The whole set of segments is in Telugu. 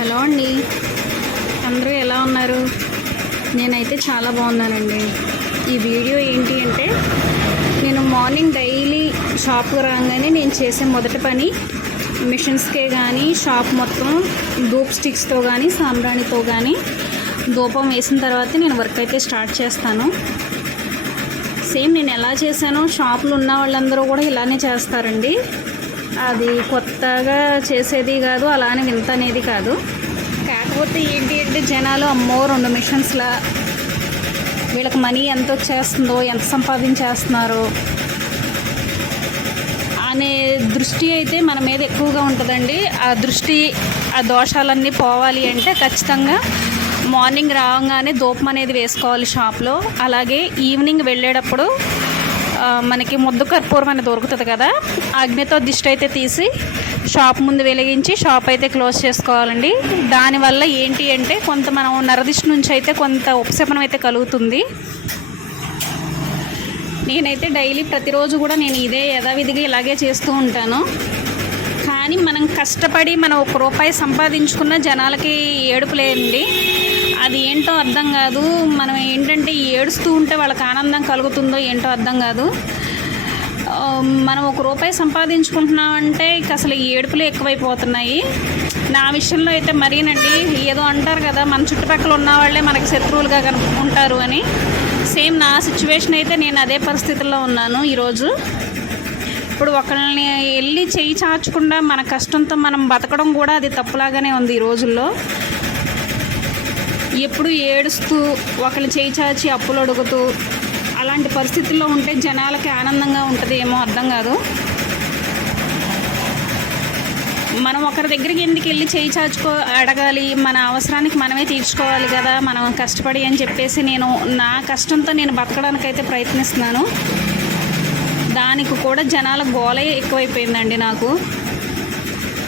హలో అండి. అందరూ ఎలా ఉన్నారు? నేనైతే చాలా బాగున్నానండి. ఈ వీడియో ఏంటి అంటే నేను మార్నింగ్ డైలీ షాప్కి రాగానే నేను చేసే మొదటి పని మిషన్స్కే కానీ షాప్ మొత్తం ధూప్ స్టిక్స్తో కానీ సాంబ్రాణితో కానీ ధూపం వేసిన తర్వాత నేను వర్క్ అయితే స్టార్ట్ చేస్తాను. సేమ్ నేను ఎలా చేశానో షాపులు ఉన్న వాళ్ళందరూ కూడా ఇలానే చేస్తారండి. అది కొత్తగా చేసేది కాదు అలానే వింత అనేది కాదు. కాకపోతే ఏంటి అంటే జనాలు అమ్మో రెండు మిషన్స్లా వీళ్ళకి మనీ ఎంత వచ్చేస్తుందో ఎంత సంపాదించేస్తున్నారో అనే దృష్టి అయితే మన మీద ఎక్కువగా ఉంటుందండి. ఆ దృష్టి ఆ దోషాలన్నీ పోవాలి అంటే ఖచ్చితంగా మార్నింగ్ రాగానే ధూపం అనేది వేసుకోవాలి షాప్లో. అలాగే ఈవినింగ్ వెళ్ళేటప్పుడు మనకి ముద్దు కర్పూరం అనేది దొరుకుతుంది కదా. అగ్నితో దిష్టి అయితే తీసి షాప్ ముందు వెలిగించి షాప్ అయితే క్లోజ్ చేసుకోవాలండి. దానివల్ల ఏంటి అంటే కొంత మనం నరదిష్టి నుంచి అయితే కొంత ఉపశమనం అయితే కలుగుతుంది. నేనైతే డైలీ ప్రతిరోజు కూడా నేను ఇదే యథావిధిగా ఇలాగే చేస్తూ ఉంటాను. కానీ మనం కష్టపడి మనం ఒక రూపాయి సంపాదించుకున్న జనాలకి ఏడుపు లేదండి అది ఏంటో అర్థం కాదు. మనం ఏంటంటే ఏడుస్తూ ఉంటే వాళ్ళకి ఆనందం కలుగుతుందో ఏంటో అర్థం కాదు. మనం ఒక రూపాయి సంపాదించుకుంటున్నామంటే ఇక అసలు ఏడుపులు ఎక్కువైపోతున్నాయి. నా విషయంలో అయితే మరీనండి ఏదో అంటారు కదా మన చుట్టుపక్కల ఉన్న వాళ్ళే మనకి శత్రువులుగా కను ఉంటారు అని. సేమ్ నా సిచ్యువేషన్ అయితే నేను అదే పరిస్థితుల్లో ఉన్నాను ఈరోజు. ఇప్పుడు ఒకళ్ళని వెళ్ళి చేయి చాచకుండా మన కష్టంతో మనం బతకడం కూడా అది తప్పులాగానే ఉంది ఈ రోజుల్లో. ఎప్పుడు ఏడుస్తూ ఒకళ్ళు చేయి చాచి అప్పులు అడుగుతూ అలాంటి పరిస్థితుల్లో ఉంటే జనాలకి ఆనందంగా ఉంటుంది ఏమో అర్థం కాదు. మనం ఒకరి దగ్గరికి ఎందుకు వెళ్ళి చేయి చాచుకో అడగాలి? మన అవసరానికి మనమే తీర్చుకోవాలి కదా మనం కష్టపడి అని చెప్పేసి నేను నా కష్టంతో నేను బతకడానికైతే ప్రయత్నిస్తున్నాను. దానికి కూడా జనాల గోలే ఎక్కువైపోయిందండి నాకు.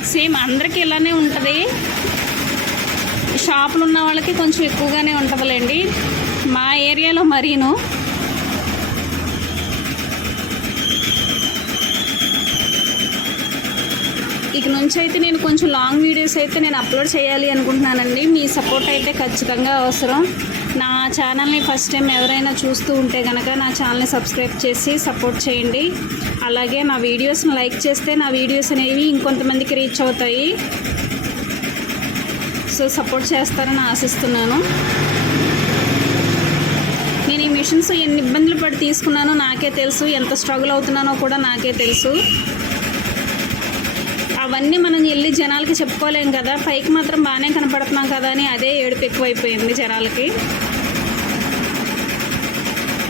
సేమ్ అందరికీ ఇలానే ఉంటుంది. షాపులు ఉన్న వాళ్ళకి కొంచెం ఎక్కువగానే ఉంటుందిలేండి. మా ఏరియాలో మరీను. ఇక నుంచి అయితే నేను కొంచెం లాంగ్ వీడియోస్ అయితే నేను అప్లోడ్ చేయాలి అనుకుంటున్నానండి. మీ సపోర్ట్ అయితే ఖచ్చితంగా అవసరం. నా ఛానల్ని ఫస్ట్ టైం ఎవరైనా చూస్తూ ఉంటే కనుక నా ఛానల్ని సబ్స్క్రైబ్ చేసి సపోర్ట్ చేయండి. అలాగే నా వీడియోస్ని లైక్ చేస్తే నా వీడియోస్ అనేవి ఇంకొంతమందికి రీచ్ అవుతాయి. సో సపోర్ట్ చేస్తారని ఆశిస్తున్నాను. నేను ఈ మిషన్స్ ఎన్ని ఇబ్బందులు పడి తీసుకున్నానో నాకే తెలుసు ఎంత స్ట్రగుల్ అవుతున్నానో కూడా నాకే తెలుసు. అవన్నీ మనం వెళ్ళి జనాలకి చెప్పుకోలేం కదా పైకి మాత్రం బాగానే కనపడుతున్నాం కదా అని అదే ఏడుపు ఎక్కువైపోయింది జనాలకి.